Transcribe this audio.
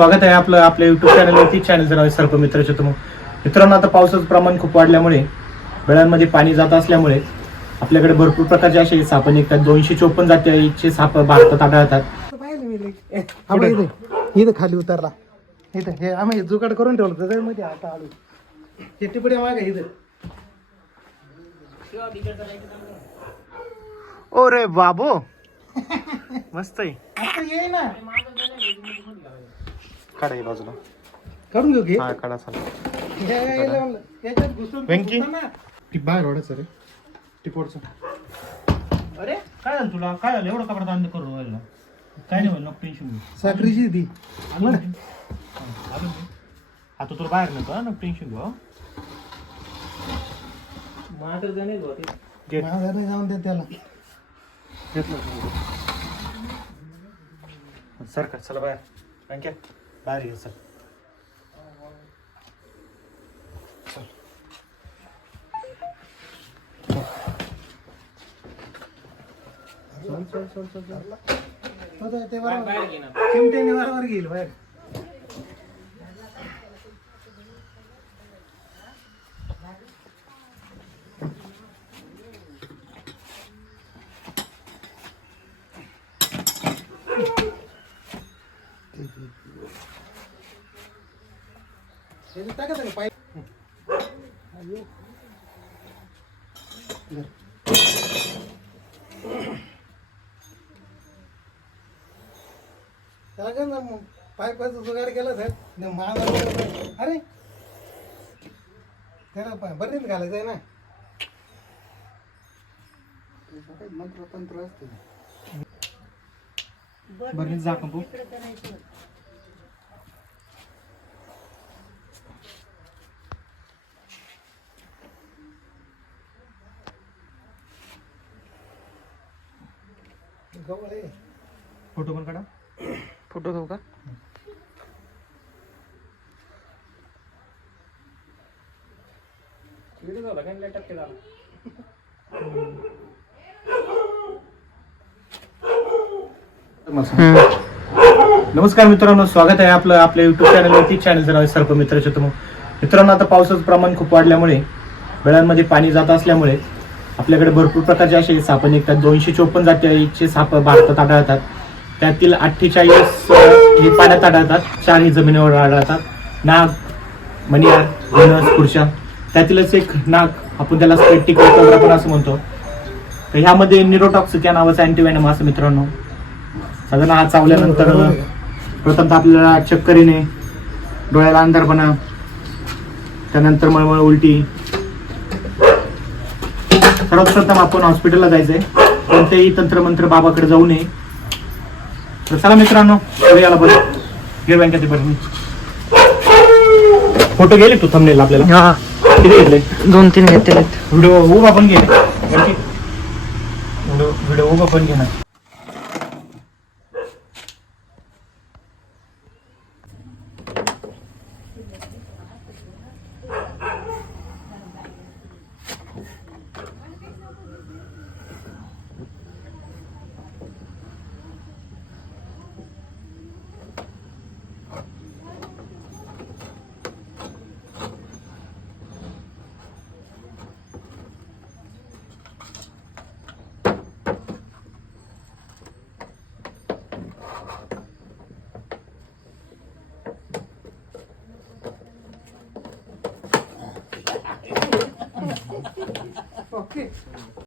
स्वागत आहे आपलं आपल्या युट्यूब चॅनलवरती चॅनलचं नाव आहे सर्प मित्राचे तुम्ही मित्रांनो आता पावसाचं प्रमाण खूप वाढल्यामुळे बेळांमध्ये पाणी जात असल्यामुळे आपल्याकडे भरपूर प्रकारचे असे साप निघतात दोनशे चोपन्न जातीचे साप भारतात आढळतात. इथे खाली उतरला. इथं. हे आम्ही जुगाड करून ठेवलं त्याच्यामध्ये आता आलो. हे मागे इथं. ओ रे बाबो. मस्त आहे. आता ये ना. काढा ही बाजूला. करून घेऊ घे हा काढा म्हणलं. घुसून ना. ती बाहेर ओढायचं रे. टिपोडचं अरे काय झालं तुला? काय झालं? एवढं कपडा अंद करून राहिला. काय नाही नको टेन्शन घेऊ. साखरेची ती. आता तुला बाहेर नको नको टेन्शन घेऊ घे. माझं नाही जाऊन दे त्याला. सर का चला बाहेर. अंक्या बाहेर ये सर तो तर ते बरोबर चिमट्याने बरोबर घेईल बाहेर you टाकायचं पाईप ना मग. पाईपाचं जुगाड केला साहेब. न महाग अरे. त्याला पाय बरेच घालायचं आहे ना. मंत्र तंत्र असते. बरं जा कंपू फोटो पण काढा. फोटो घेऊ का? नमस्कार मित्रांनो स्वागत आहे आपलं आपल्या युट्यूब चॅनलवरती चॅनलचं नाव आहे सर्प मित्राचे तुम्ही मित्रांनो आता पावसाचं प्रमाण खूप वाढल्यामुळे बेळांमध्ये पाणी जात असल्यामुळे आपल्याकडे भरपूर प्रकारचे असे साप निघतात दोनशे चोपन्न जातीचे साप भारतात आढळतात. त्यातील अठ्ठेचाळीस हे पाण्यात आढळतात. चार ही जमिनीवर आढळतात. नाग मणियार धनस खुर्शा त्यातीलच एक नाग आपण त्याला स्पेटिक पण असं म्हणतो. तर ह्यामध्ये निरोटॉक्स या नावाचं अँटीवॅनम असं मित्रांनो. साधारण हा चावल्यानंतर प्रथमतः आपल्याला चक्कर येणे डोळ्याला अंधारपणा त्यानंतर मळमळ उलटी. सर्वात प्रथम आपण हॉस्पिटलला जायचंय. कोणतेही तंत्रमंत्र बाबाकडे जाऊ नये. तर चला मित्रांनो याला बरं घे बँकेत बरं फोटो गेले तू थंबनेल आपल्याला? हा. किती घेतले? दोन तीन घेतलेले व्हिडिओ उभा पण घे. व्हिडिओ उभा पण घे ना ओके